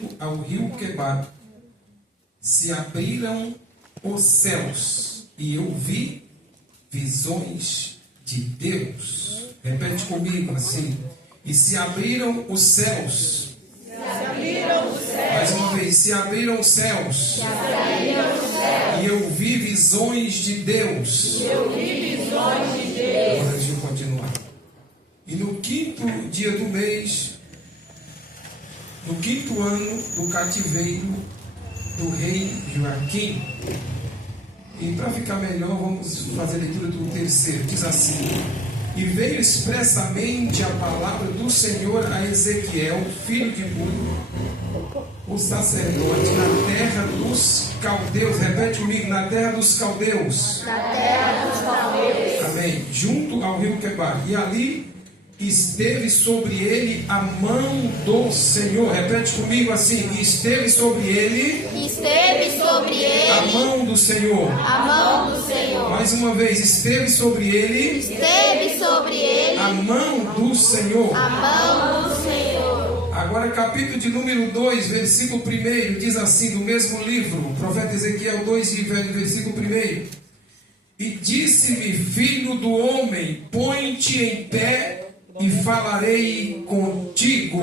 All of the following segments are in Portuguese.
junto ao rio Quebar, se abriram os céus e eu vi visões de Deus. Repete comigo assim. E se abriram os céus. Mais uma vez, se abriram os céus. E eu vi visões de Deus. Agora deixa eu continuar. E no 5º dia do mês, no 5º ano do cativeiro do rei Joaquim. E para ficar melhor, vamos fazer a leitura do 3º. Diz assim: e veio expressamente a palavra do Senhor a Ezequiel, filho de Buzi, o sacerdote, na terra dos caldeus. Repete comigo: na terra dos caldeus. Na terra dos caldeus. Amém. Junto ao rio Quebar. E ali esteve sobre ele a mão do Senhor. Repete comigo assim: esteve sobre ele. Esteve sobre ele. A mão do Senhor. A mão do Senhor. Mais uma vez: esteve sobre ele. Esteve sobre ele. A mão do Senhor. A mão do Senhor. Agora, capítulo de número 2, versículo 1, diz assim, do mesmo livro, profeta Ezequiel 2, versículo 1. E disse-me: filho do homem, põe-te em pé e falarei contigo.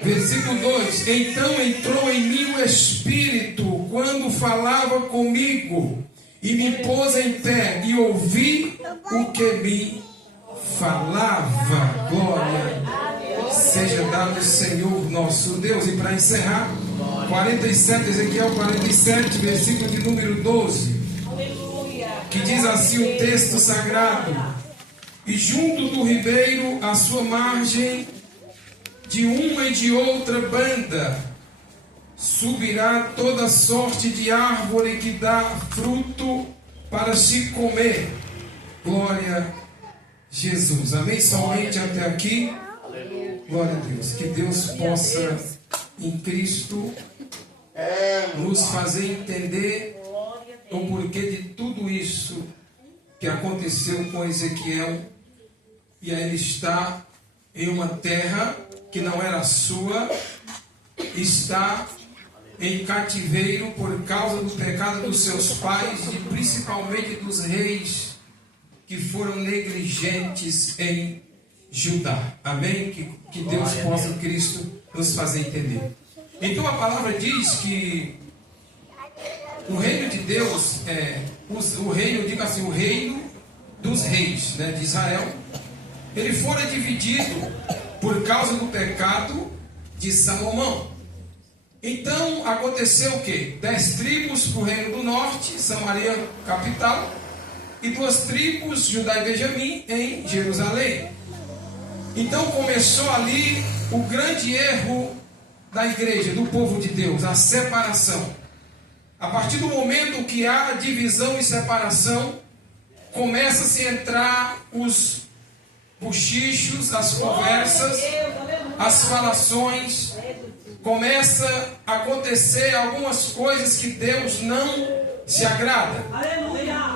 Versículo 2: então entrou em mim o Espírito quando falava comigo, e me pôs em pé, e ouvi o que me falava. Glória seja dado ao Senhor nosso Deus. E para encerrar, 47, Ezequiel 47, versículo de número 12, que diz assim o texto sagrado: e junto do ribeiro, à sua margem, de uma e de outra banda, subirá toda sorte de árvore que dá fruto para se comer. Glória a Jesus. Amém? Somente até aqui. Glória a Deus. Que Deus possa, em Cristo, nos fazer entender o porquê de tudo isso que aconteceu com Ezequiel. E aí ele está em uma terra que não era sua, está em cativeiro por causa do pecado dos seus pais e principalmente dos reis que foram negligentes em Judá. Amém? Que Deus possa, em Cristo, nos fazer entender. Então a palavra diz que o reino de Deus o reino, diga assim, o reino dos reis, né, de Israel, ele fora dividido por causa do pecado de Salomão. Então aconteceu o quê? 10 tribos para o reino do norte, Samaria capital, e 2 tribos, Judá e Benjamim, em Jerusalém. Então começou ali o grande erro da igreja, do povo de Deus, a separação. A partir do momento que há divisão e separação, começa-se a entrar os bochichos, as conversas, as falações, começa a acontecer algumas coisas que Deus não se agrada.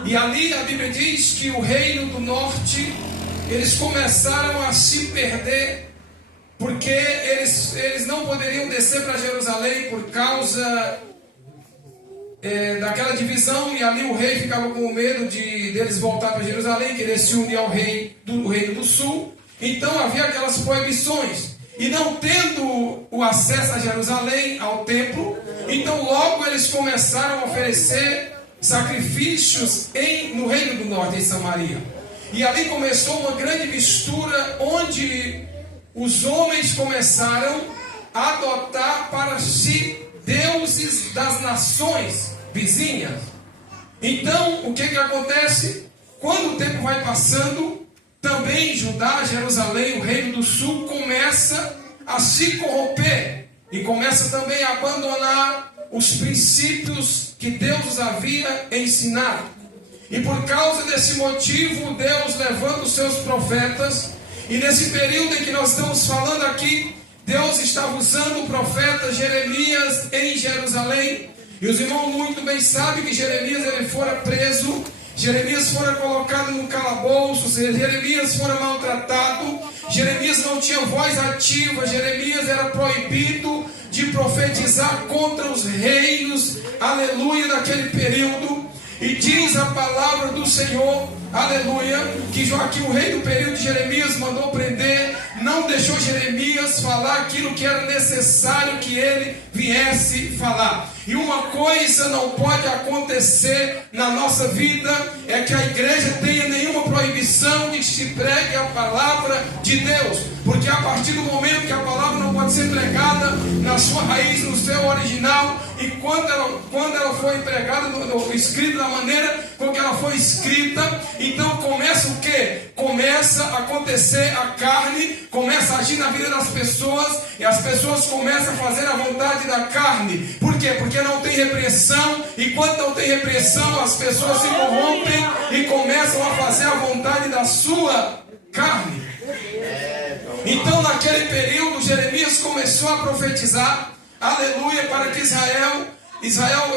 E ali a Bíblia diz que o reino do norte, eles começaram a se perder, porque eles não poderiam descer para Jerusalém por causa daquela divisão, e ali o rei ficava com medo deles voltar para Jerusalém, querer se unir ao rei do Reino do Sul. Então havia aquelas proibições, e não tendo o acesso a Jerusalém, ao templo, então logo eles começaram a oferecer sacrifícios no Reino do Norte, em Samaria. E ali começou uma grande mistura, onde os homens começaram a adotar para si deuses das nações vizinhas. Então, o que acontece? Quando o tempo vai passando, também Judá, Jerusalém, o Reino do Sul, começa a se corromper e começa também a abandonar os princípios que Deus havia ensinado. E por causa desse motivo, Deus levanta os seus profetas, e nesse período em que nós estamos falando aqui, Deus estava usando o profeta Jeremias em Jerusalém. E os irmãos muito bem sabem que Jeremias ele fora preso, Jeremias fora colocado no calabouço, Jeremias fora maltratado, Jeremias não tinha voz ativa, Jeremias era proibido de profetizar contra os reinos, aleluia, daquele período. E diz a palavra do Senhor, aleluia, que Joaquim, o rei do período de Jeremias, mandou prender, não deixou Jeremias falar aquilo que era necessário que ele viesse falar. E uma coisa não pode acontecer na nossa vida, é que a igreja tenha nenhuma proibição de que se pregue a palavra de Deus, porque a partir do momento que a palavra não pode ser pregada na sua raiz, no seu original, e quando ela foi pregada, escrita da maneira com que ela foi escrita, então começa o quê? Começa a acontecer a carne, começa a agir na vida das pessoas, e as pessoas começam a fazer a vontade da carne. Por quê? Porque não tem repreensão, e quando não tem repreensão, as pessoas se corrompem e começam a fazer a vontade da sua carne. Então naquele período Jeremias começou a profetizar, aleluia, para que Israel,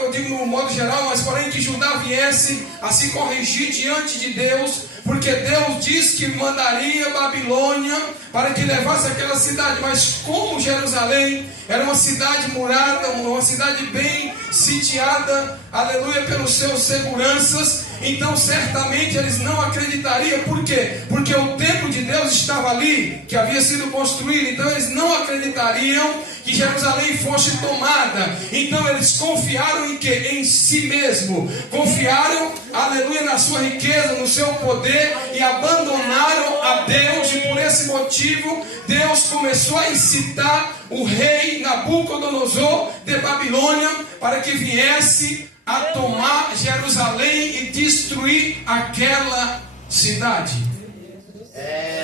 eu digo no modo geral, mas porém que Judá viesse a se corrigir diante de Deus, porque Deus diz que mandaria Babilônia para que levasse aquela cidade. Mas como Jerusalém era uma cidade murada, uma cidade bem sitiada, aleluia, pelos seus seguranças, então certamente eles não acreditariam. Por quê? Porque o templo de Deus estava ali, que havia sido construído. Então eles não acreditariam que Jerusalém fosse tomada. Então eles confiaram em quê? Em si mesmo. Confiaram, aleluia, na sua riqueza, no seu poder, e abandonaram a Deus. E por esse motivo Deus começou a incitar o rei Nabucodonosor de Babilônia para que viesse a tomar Jerusalém e destruir aquela cidade.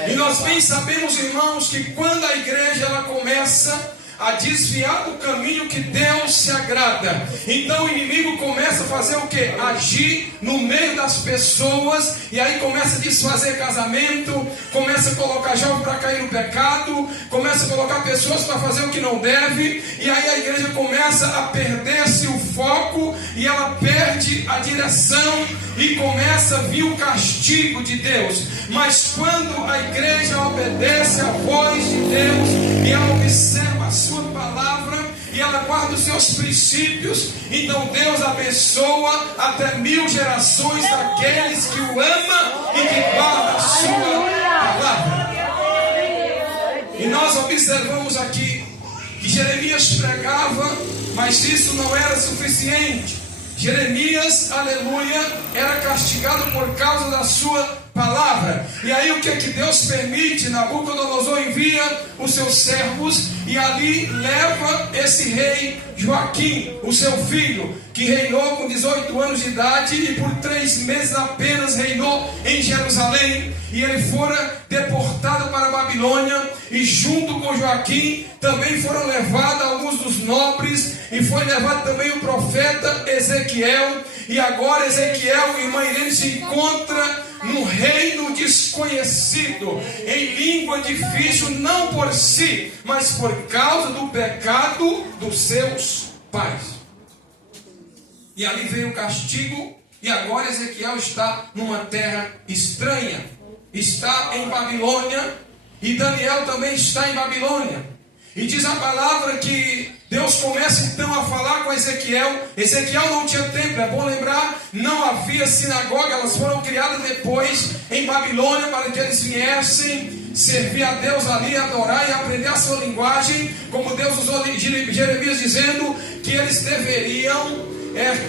E nós bem sabemos, irmãos, que quando a igreja ela começa a desviar do caminho que Deus se agrada, então o inimigo começa a fazer o que? Agir no meio das pessoas, e aí começa a desfazer casamento, começa a colocar jovens para cair no pecado, começa a colocar pessoas para fazer o que não deve, e aí a igreja começa a perder-se o foco, e ela perde a direção, e começa a vir o castigo de Deus. Mas quando a igreja obedece à voz de Deus, e ela observa a sua palavra, e ela guarda os seus princípios, então Deus abençoa até 1000 gerações daqueles que o amam e que guardam a sua palavra. E nós observamos aqui que Jeremias pregava, mas isso não era suficiente. Jeremias, aleluia, era castigado por causa da sua palavra. E aí o que é que Deus permite? Nabucodonosor envia os seus servos, e ali leva esse rei Joaquim, o seu filho, que reinou com 18 anos de idade, e por 3 meses apenas reinou em Jerusalém. E ele fora deportado para a Babilônia, e junto com Joaquim também foram levados alguns dos nobres, e foi levado também o profeta Ezequiel. E agora Ezequiel, irmã Irene, se encontra no reino desconhecido, em língua difícil, não por si, mas por causa do pecado dos seus pais. E ali veio o castigo, e agora Ezequiel está numa terra estranha, está em Babilônia, e Daniel também está em Babilônia. E diz a palavra que Deus começa então a falar com Ezequiel. Ezequiel não tinha templo, é bom lembrar, não havia sinagoga, elas foram criadas depois em Babilônia para que eles viessem servir a Deus ali, adorar e aprender a sua linguagem, como Deus usou Jeremias dizendo que eles deveriam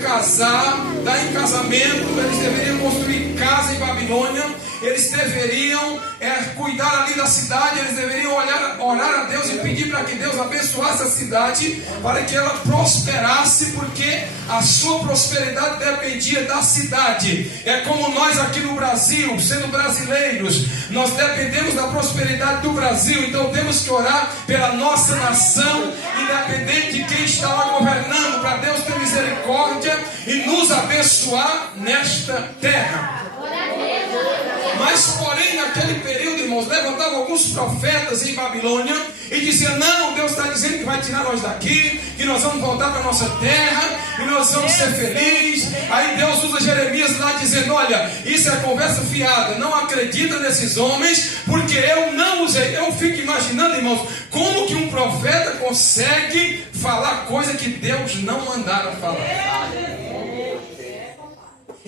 casar, dar em casamento, eles deveriam construir casa em Babilônia, eles deveriam cuidar ali da cidade, eles deveriam orar a Deus e pedir para que Deus abençoasse a cidade, para que ela prosperasse, porque a sua prosperidade dependia da cidade. É como nós aqui no Brasil, sendo brasileiros, nós dependemos da prosperidade do Brasil, então temos que orar pela nossa nação, independente de quem está lá governando, para Deus ter misericórdia e nos abençoar nesta terra. Mas porém naquele período, irmãos, levantavam alguns profetas em Babilônia, e dizia: não, Deus está dizendo que vai tirar nós daqui, que nós vamos voltar para a nossa terra, e nós vamos ser felizes. Aí Deus usa Jeremias lá dizendo: olha, isso é conversa fiada, não acredita nesses homens, porque eu não usei. Eu fico imaginando, irmãos, como que um profeta consegue falar coisa que Deus não mandara falar.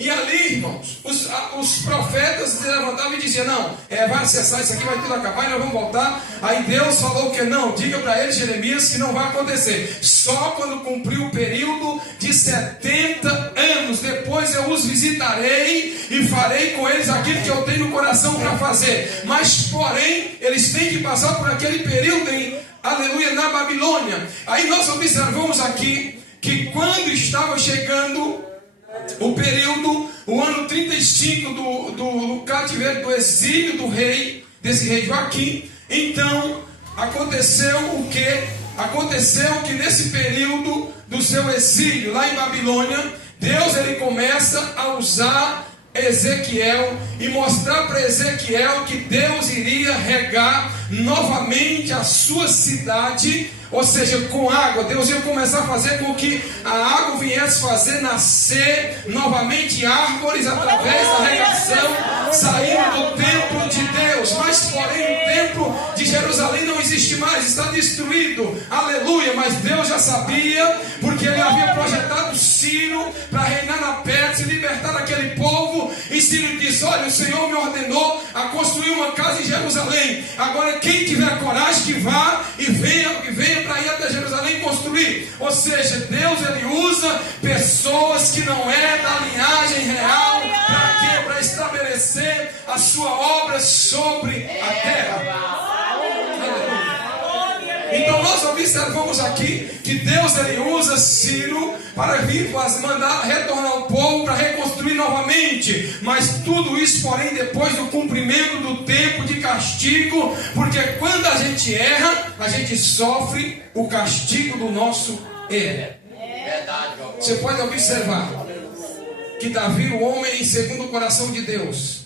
E ali, irmãos, os profetas se levantavam e diziam: não, vai cessar isso aqui, vai tudo acabar e nós vamos voltar. Aí Deus falou que não, diga para ele, Jeremias, que não vai acontecer. Só quando cumprir o período de 70 anos, depois eu os visitarei e farei com eles aquilo que eu tenho no coração para fazer. Mas, porém, eles têm que passar por aquele período aleluia, na Babilônia. Aí nós observamos aqui que quando estava chegando o período, o ano 35 do cativeiro, do exílio do rei, desse rei Joaquim, então aconteceu o que? Aconteceu que nesse período do seu exílio lá em Babilônia, Deus ele começa a usar Ezequiel e mostrar para Ezequiel que Deus iria regar novamente a sua cidade, ou seja, com água. Deus ia começar a fazer com que a água viesse fazer nascer novamente árvores através da regação, saindo do templo de Deus. Mas porém o templo de Jerusalém não existe mais, está destruído, aleluia. Mas Deus já sabia, porque ele havia projetado Ciro para reinar na Pérsia e libertar aquele povo. E Ciro disse: olha, o Senhor me ordenou a construir uma casa em Jerusalém. Agora quem tiver coragem que vá e venha para ir até Jerusalém construir. Ou seja, Deus ele usa pessoas que não é da linhagem real. Para quê? Para estabelecer a sua obra sobre a terra. Então nós observamos aqui que Deus ele usa Ciro para vir mandar retornar o povo para reconstruir novamente. Mas tudo isso, porém, depois do cumprimento do tempo de castigo, porque quando a gente erra, a gente sofre o castigo do nosso erro. Você pode observar que Davi, o homem segundo o coração de Deus,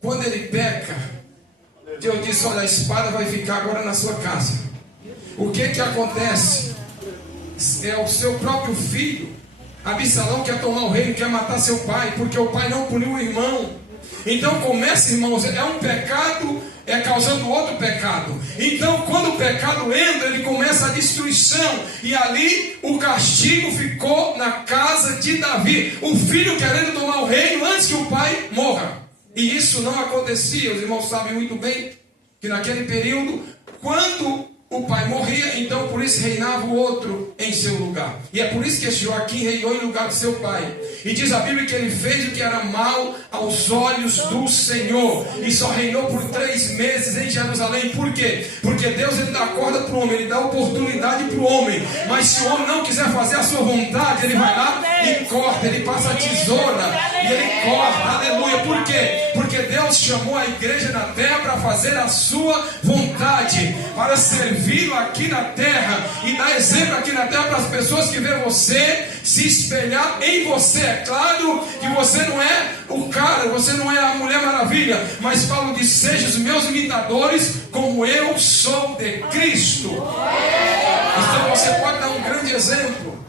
quando ele peca, Deus disse: olha, a espada vai ficar agora na sua casa. O que acontece? É o seu próprio filho, Absalão, quer tomar o reino, quer matar seu pai, porque o pai não puniu o irmão. Então começa, irmãos, é um pecado causando outro pecado. Então quando o pecado entra, ele começa a destruição. E ali o castigo ficou na casa de Davi, o filho querendo tomar o reino antes que o pai morra. E isso não acontecia. Os irmãos sabem muito bem que naquele período, quando o pai morria, então por isso reinava o outro em seu lugar. E é por isso que esse Joaquim reinou em lugar de seu pai. E diz a Bíblia que ele fez o que era mal aos olhos do Senhor. E só reinou por 3 meses em Jerusalém. Por quê? Porque Deus ele dá corda para o homem, ele dá oportunidade para o homem. Mas se o homem não quiser fazer a sua vontade, ele vai lá e corta, ele passa a tesoura e ele corta, aleluia. Por quê? Porque Deus chamou a igreja na terra para fazer a sua vontade, para servi-lo aqui na terra e dar exemplo aqui na terra para as pessoas que vê você, se espelhar em você. É claro que você não é o cara, você não é a Mulher Maravilha, mas Paulo diz: sejam os meus imitadores como eu sou de Cristo. Então você pode dar um grande exemplo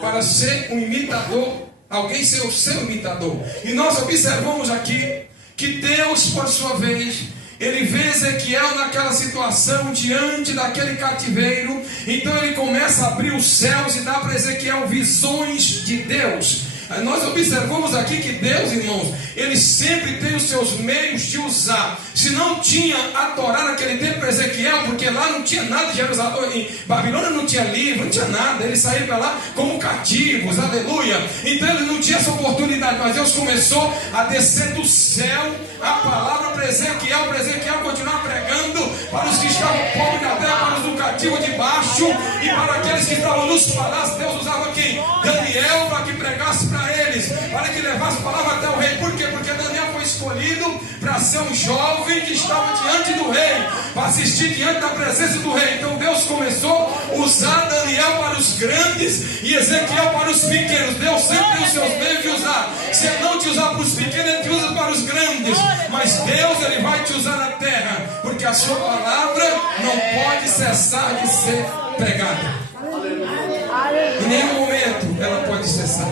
para ser um imitador, alguém ser o seu imitador. E nós observamos aqui que Deus, por sua vez, ele vê Ezequiel naquela situação, diante daquele cativeiro. Então ele começa a abrir os céus e dá para Ezequiel visões de Deus. Nós observamos aqui que Deus, irmãos, ele sempre tem os seus meios de usar. Se não tinha a Torá naquele tempo para Ezequiel, porque lá não tinha nada de Jerusalém, em Babilônia não tinha livro, não tinha nada, eles saíram para lá como cativos, aleluia. Então ele não tinha essa oportunidade, mas Deus começou a descer do céu a palavra para Ezequiel continuar pregando para os que estavam pobres na terra, para os do cativo de baixo e para aqueles que estavam nos palácios. Deus usava quem? Daniel, para que pregasse para eles, para que levasse a palavra até o rei. Por quê? Porque Daniel foi escolhido escolhido para ser um jovem que estava diante do rei, para assistir diante da presença do rei. Então Deus começou a usar Daniel para os grandes e Ezequiel para os pequenos. Deus sempre tem os seus meios de usar. Se Ele não te usar para os pequenos, Ele te usa para os grandes. Mas Deus, Ele vai te usar na terra, porque a sua palavra não pode cessar de ser pregada. Em nenhum momento ela pode cessar.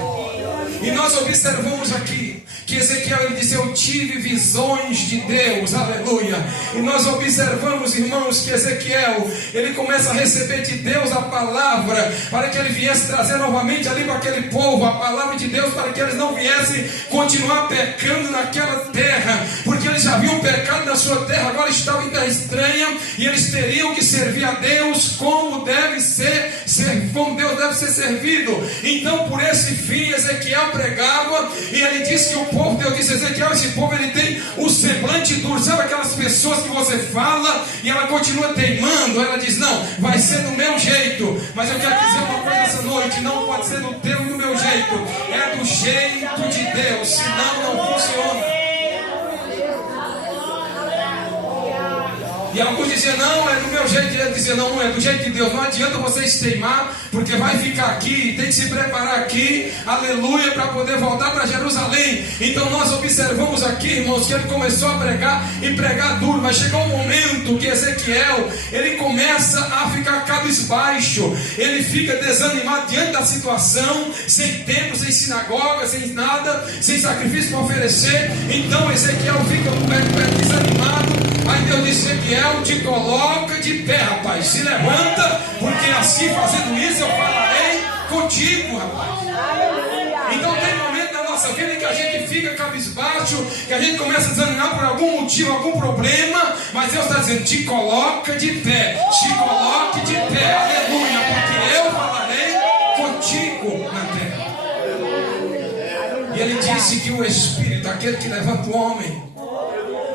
E nós observamos aqui que Ezequiel, ele disse: eu tive visões de Deus, aleluia. E nós observamos, irmãos, que Ezequiel, ele começa a receber de Deus a palavra, para que ele viesse trazer novamente ali para aquele povo a palavra de Deus, para que eles não viessem continuar pecando naquela terra, porque eles já haviam pecado na sua terra, agora estavam em terra estranha, e eles teriam que servir a Deus como deve ser, como Deus deve ser servido. Então, por esse fim, Ezequiel pregava, e ele disse que o povo, Deus disse: Ezequiel, esse povo, ele tem o semblante duro. Sabe aquelas pessoas que você fala e ela continua teimando? Ela diz: não, vai ser do meu jeito. Mas eu quero dizer uma coisa essa noite: não pode ser do teu e do meu jeito, é do jeito de Deus, senão não funciona. E alguns diziam: não, é do meu jeito. E ele dizia: não, não é do jeito de Deus. Não adianta vocês teimar, porque vai ficar aqui, tem que se preparar aqui, aleluia, para poder voltar para Jerusalém. Então nós observamos aqui, irmãos, que ele começou a pregar, e pregar duro. Mas chegou um momento que Ezequiel, ele começa a ficar cabisbaixo, ele fica desanimado diante da situação, sem templo, sem sinagoga, sem nada, sem sacrifício para oferecer. Então Ezequiel fica desanimado. Aí Deus disse: Ezequiel, te coloca de pé, rapaz, se levanta, porque assim, fazendo isso, eu falarei contigo, rapaz. Então tem momento na nossa vida em que a gente fica cabisbaixo, que a gente começa a desanimar por algum motivo, algum problema, mas Deus está dizendo: te coloca de pé, te coloque de pé, aleluia, porque eu falarei contigo na terra. E ele disse que o Espírito, aquele que levanta o homem,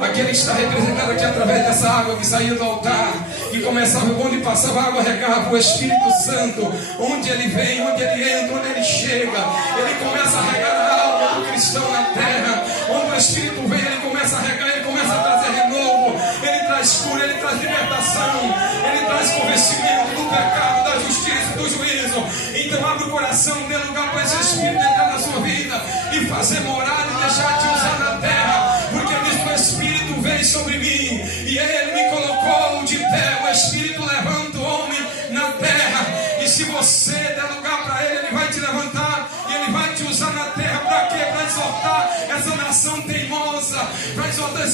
aquele que está representado aqui através dessa água que saía do altar, que começava, onde passava a água, regava o Espírito Santo, onde ele vem, onde ele entra, onde ele chega, ele começa a regar a alma do cristão na terra. Onde o Espírito vem, ele começa a regar, ele começa a trazer renovo, ele traz cura, ele traz libertação, ele traz convencimento do pecado, da justiça, do juízo. Então abre o coração, dê lugar para esse Espírito entrar na sua vida e fazer morada e deixar te usar na terra, porque ele diz: o Espírito veio sobre mim e ele me colocou de pé. O Espírito levanta o homem na terra, e se você der lugar para ele, ele vai te levantar e ele vai te usar na terra. Para quê? Para exortar essa nação teimosa, para exortar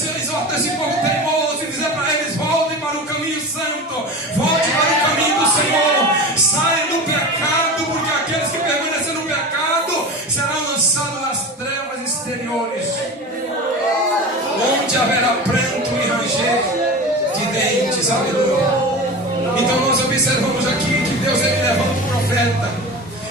esse povo teimoso e dizer para eles: voltem para o caminho santo, volte para o caminho do Senhor, saiam do pecado, porque aqueles que permanecem no pecado serão lançados nas trevas exteriores, onde haverá pranto e ranger de dentes, aleluia. Então nós observamos aqui que Deus, ele levanta o profeta,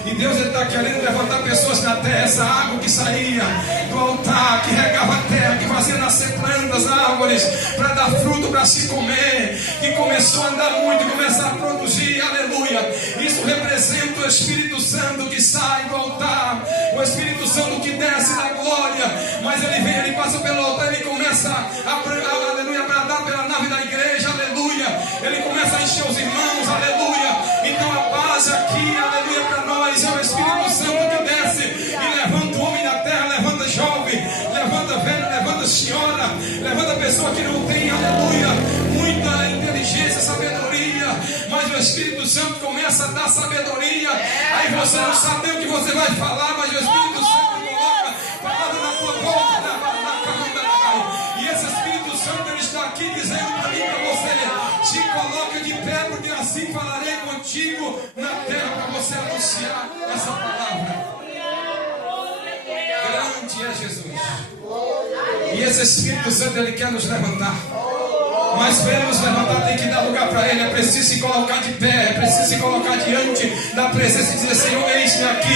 e Deus está querendo levantar pessoas na terra. Essa água que saía do altar, que regava a terra, que fazia nascer plantas, árvores, para dar fruto, para se comer, que começou a andar muito, e começar a produzir, aleluia. Isso representa o Espírito Santo que sai do altar, o Espírito Santo que desce da glória. Mas ele vem, ele passa pelo altar, ele começa aleluia, a bradar pela nave da igreja, aleluia. Ele começa a encher os irmãos, aleluia. Então a base aqui, aleluia, para nós é o Espírito Santo que desce e levanta o homem na terra, levanta jovem, levanta velho, levanta senhora, levanta pessoa que não tem, aleluia, muita inteligência, sabedoria, mas o Espírito Santo começa a dar sabedoria. Aí você não sabe o que você vai falar, mas o Espírito Santo coloca palavra na tua boca, e esse Espírito Santo, ele está aqui dizendo para mim, para você: se coloca de pé, porque assim falarei contigo na terra, para você anunciar essa palavra. Grande é Jesus. E esse Espírito Santo, ele quer nos levantar. Mas para ele nos levantar, tem que dar lugar para ele. É preciso se colocar de pé, é preciso se colocar diante da presença e dizer: Senhor, eis-me aqui,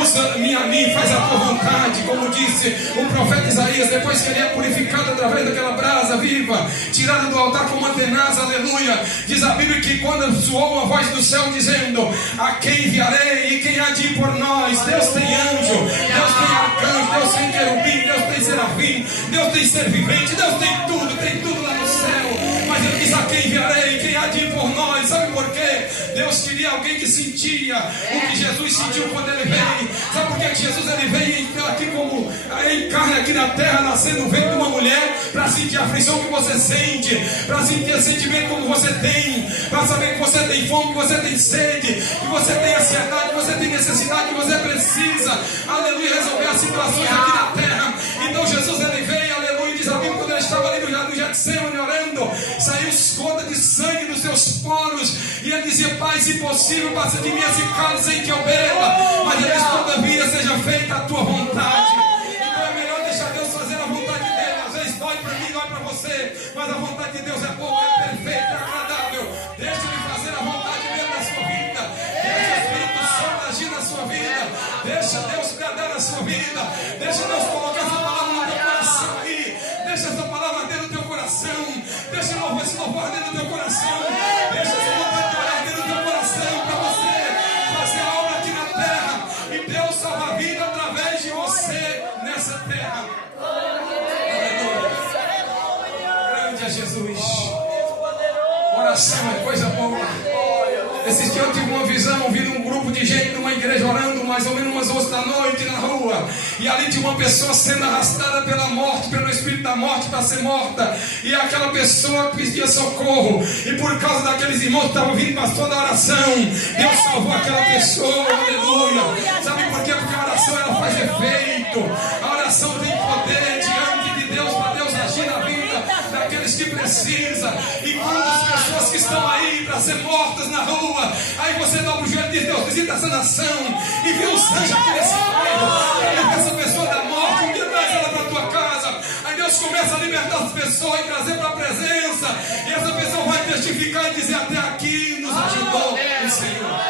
usa-me a mim, faz a tua vontade. Como disse o profeta Isaías, depois que ele é purificado através daquela brasa viva, tirada do altar como uma tenaz, aleluia. Diz a Bíblia que quando soou uma voz do céu dizendo: a quem enviarei e quem há de ir por nós? Deus tem anjo, Deus tem arcanjo, Deus tem querubim, Deus tem serafim, Deus tem ser vivente, Deus tem tudo lá no céu. Mas ele diz: a quem enviarei, quem há de ir por nós? Sabe por quê? Deus queria alguém que sentia o que Jesus sentiu quando ele veio. Sabe por que Jesus ele veio aqui como em carne aqui na terra, nascendo veio de uma mulher, para sentir a aflição que você sente, para sentir o sentimento como você tem, para saber que você tem fome, que você tem sede, que você tem ansiedade, que você tem necessidade, que você precisa, aleluia, resolver as situações aqui na terra. Então Jesus ele veio, aleluia, diz a Bíblia, quando ele estava ali no Getsemane orando, saiu gota de sangue dos seus poros, e ele dizia: Pai, se possível, passa de mim esse cálice sem que eu beba, mas ele diz: todavia seja feita a tua vontade. Então é melhor deixar Deus fazer a vontade dele. Às vezes dói para mim, dói para você, mas a vontade de Deus é boa, é perfeita, é agradável. Deixa ele fazer a vontade dele na sua vida, deixa o Espírito Santo agir na sua vida, deixa Deus agradar na sua vida, deixa Deus colocar essa palavra no teu coração aí, deixa essa palavra dentro do teu coração, deixa esse louvor dentro do teu coração, deixa essa vontade de orar dentro do teu coração, para você fazer a obra aqui na terra e Deus salva a vida através de você nessa terra. Aleluia. Grande é Jesus. Oração é coisa boa. Esses dias eu tive uma visão, vi um grupo de gente numa igreja orando, mais ou menos umas 11 da noite na rua, e ali tinha uma pessoa sendo arrastada pela morte, pelo espírito da morte para ser morta, e aquela pessoa pedia socorro, e por causa daqueles irmãos que estavam vindo para toda a oração, Deus salvou aquela pessoa, aleluia. Sabe por quê? Porque a oração ela faz efeito, a oração tem poder diante de Deus, para Deus agir na vida daqueles que precisam. E quando as pessoas que estão aí para ser mortas na rua, aí você dobra o joelho e diz: Deus, visita essa nação e vê os anjos aqui nesse bairro, liberta essa pessoa da morte, um dia traz ela para a tua casa. Aí Deus começa a libertar as pessoas e trazer para a presença, e essa pessoa vai testificar e dizer: até aqui nos ajudou o Senhor.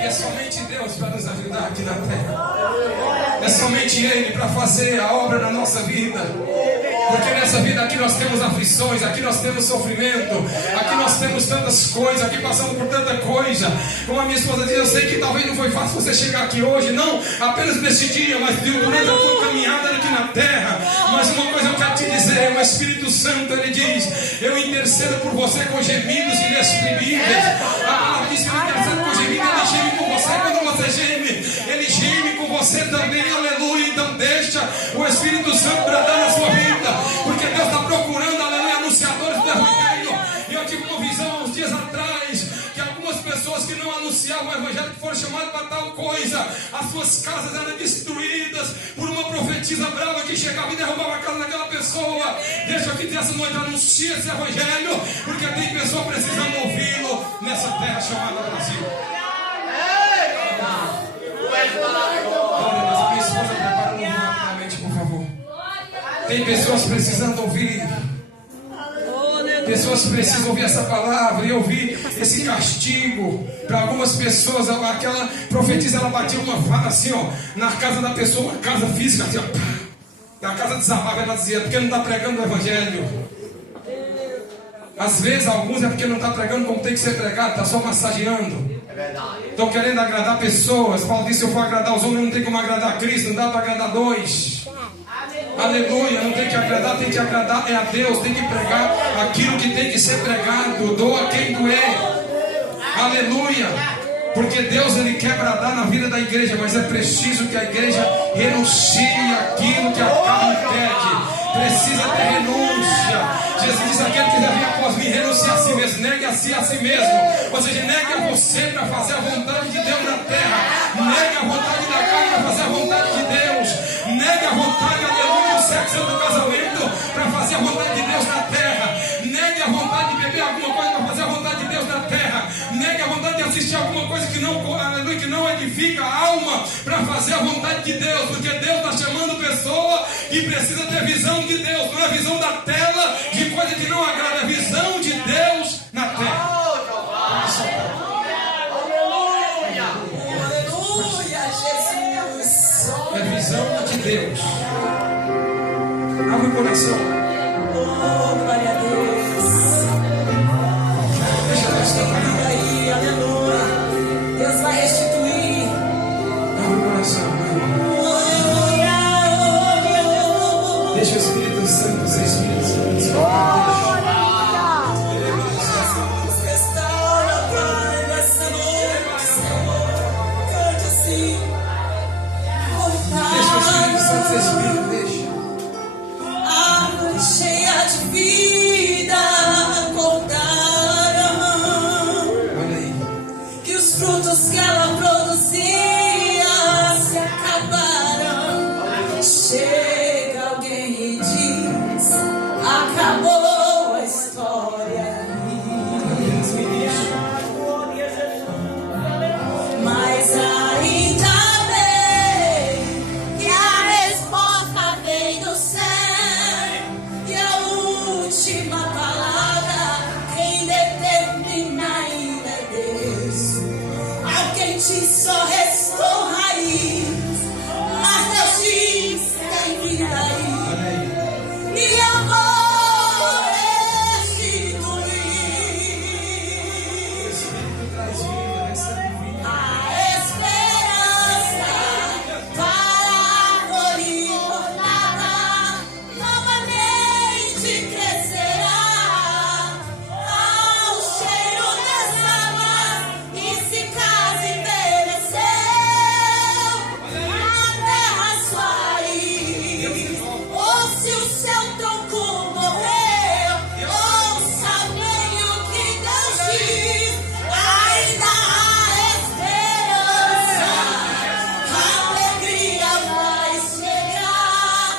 E é somente Deus para nos ajudar aqui na terra, é somente Ele para fazer a obra na nossa vida. Porque nessa vida aqui nós temos aflições, aqui nós temos sofrimento, aqui nós temos tantas coisas, aqui passamos por tanta coisa. Como a minha esposa diz, eu sei que talvez não foi fácil você chegar aqui hoje, não apenas nesse dia, mas durante a tua caminhada aqui na terra. Mas uma coisa eu quero te dizer: o Espírito Santo ele diz: eu intercedo por você com gemidos inexprimíveis. A palavra diz que ele intercede com gemidos, ele geme com você. Quando você geme, ele geme com você também, aleluia. Então deixa o Espírito Santo bradar na sua vida, porque Deus está procurando, aleluia, anunciadores do Evangelho. E eu tive uma visão uns dias atrás, que algumas pessoas que não anunciavam o Evangelho, que foram chamadas para tal coisa, as suas casas eram destruídas por uma profetisa brava que chegava e derrubava a casa daquela pessoa. Deixa eu te dizer essa noite: anuncia esse Evangelho, porque tem pessoas precisando ouvi-lo nessa terra chamada Brasil. Glória a minha esposa prepara um rapidamente, por favor. Tem pessoas precisando ouvir. Pessoas precisam ouvir essa palavra e ouvir esse castigo. Para algumas pessoas, aquela profetisa, ela batia uma vara assim, ó, na casa da pessoa, uma casa física, assim, ó, na casa desabava, ela dizia: porque não está pregando o Evangelho. Às vezes, alguns é porque não está pregando como tem que ser pregado, está só massageando. Estão querendo agradar pessoas. Paulo disse: se eu for agradar os homens, não tem como agradar a Cristo, não dá para agradar dois. Aleluia, não tem que agradar é a Deus, tem que pregar aquilo que tem que ser pregado, doa quem doer. Aleluia, porque Deus ele quer agradar na vida da igreja, mas é preciso que a igreja renuncie aquilo que a carne pede. Precisa ter renúncia. Jesus disse: aquele que quiser vir após mim, renuncie a si mesmo, negue a si mesmo. Ou seja, negue a você para fazer a vontade de Deus na terra. Negue a vontade da carne para fazer a vontade de Deus. Negue a vontade, aleluia, do sexo do casamento para fazer a vontade de Deus na terra. Negue a vontade de beber alguma coisa para fazer a vontade de Deus na terra. Negue a vontade de assistir alguma coisa que não, aleluia, que não edifica a alma para fazer a vontade de Deus. Porque Deus está chamando pessoa que precisa ter visão de Deus, não é visão da tela de coisa coisa que não agrada, a visão de Deus na terra. Aleluia, Jesus. É a visão de Deus. Abre o coração. Oh, glória a Deus. Deixa Deus trabalhar. Aí, aleluia. Deus vai restituir. Abre o coração. Aleluia, aleluia. Deixa o Espírito Santo ser Espírito Santo. Restaura, Pai, nessa noite, Senhor. Cante assim. Deixa o Espírito Santo ser Espírito. Deixa. Árvore cheia de vida cortaram, Olha aí. que os frutos que ela produzia se acabaram. Chega alguém e diz: acabou a história. Mas ainda bem que a resposta vem do céu, e a última palavra quem determina ainda é Deus. Alguém diz só restou raiz, mas Deus diz tem vida aí. Olha aí. E eu vou restituir Espírito traz vida, recebe vida. a esperança para a árvore cortada, novamente crescerá ao cheiro das águas, e se casa envelheceu na terra sua raiz. Ou se o seu tronco morreu, ouça bem o que Deus diz: ainda há esperança, a alegria vai chegar,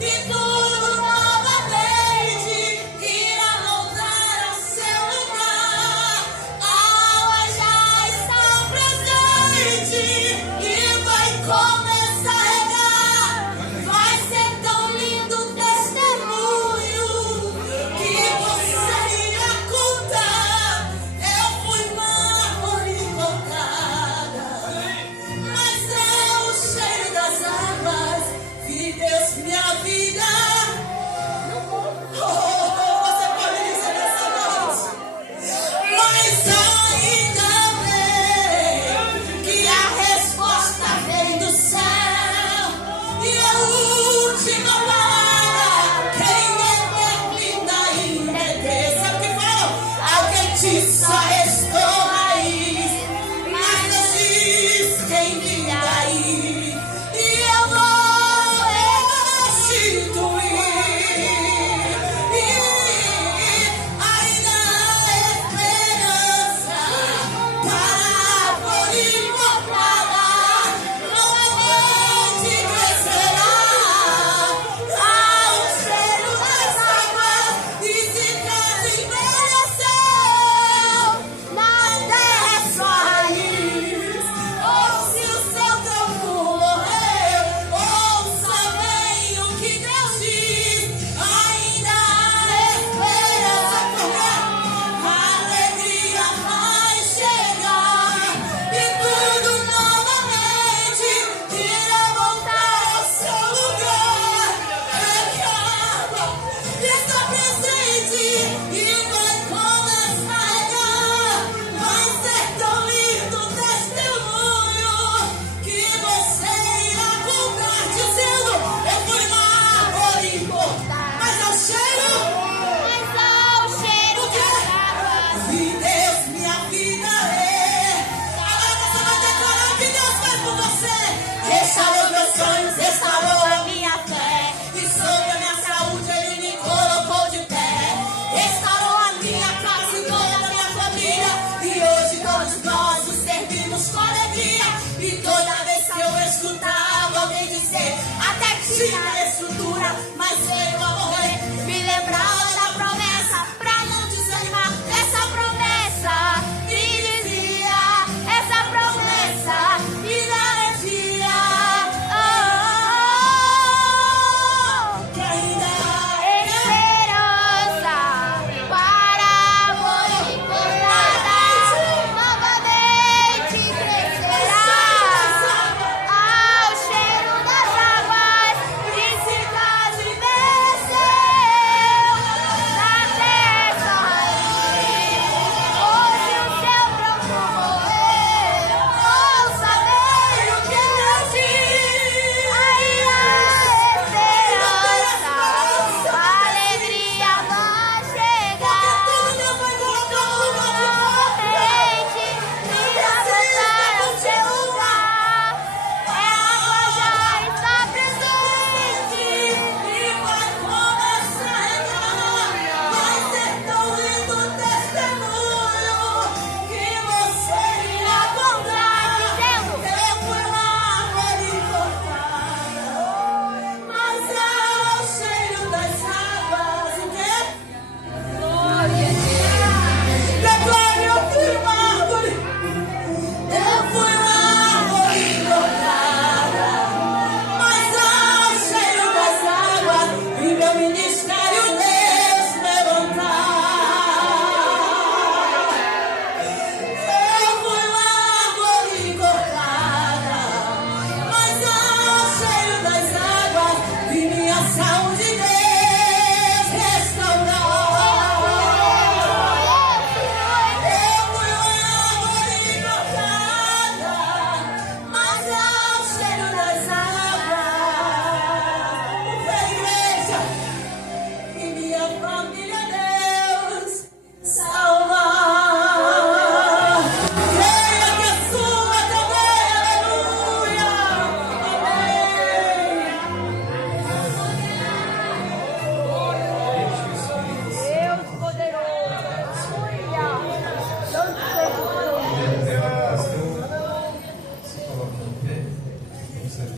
e tudo novamente irá voltar ao seu lugar. A água já está presente e vai começar a regar. Vai ser tão lindo o testemunho que você irá contar. Eu fui mármore cortada, mas é o cheiro das águas que Deus minha vida. Você pode dizer nessa noite: mas ainda bem que a resposta vem do céu, e a última palavra quem determina ainda é Deus. É o que fala. Alguém diz só restou raiz, mas Deus diz tem vida aí. E eu vou restituir. Ainda há esperança para a árvore cortada, novamente crescerá ao cheiro das águas, e se casa envelheceu na terra sua raiz. Ou se o seu tronco morreu, ouça bem o que Deus diz: ainda há esperança, porque a alegria vai chegar, e tudo novamente irá voltar ao seu lugar. É que a água está presente e vai começar a regar. Vai ser tão lindo o testemunho que você irá contar, dizendo: eu fui uma árvore cortada, mas ao cheiro, o quê? E Deus minha vida é. Agora você vai declarar o que Deus fez por você. Restaurou meus sonhos, restaurou a minha fé, e sobre a minha saúde Ele me colocou de pé. Restaurou a minha casa e toda a minha família, e hoje todos nós o servimos com alegria. E toda vez que eu escutava alguém dizer: até tinha estrutura, mas veio a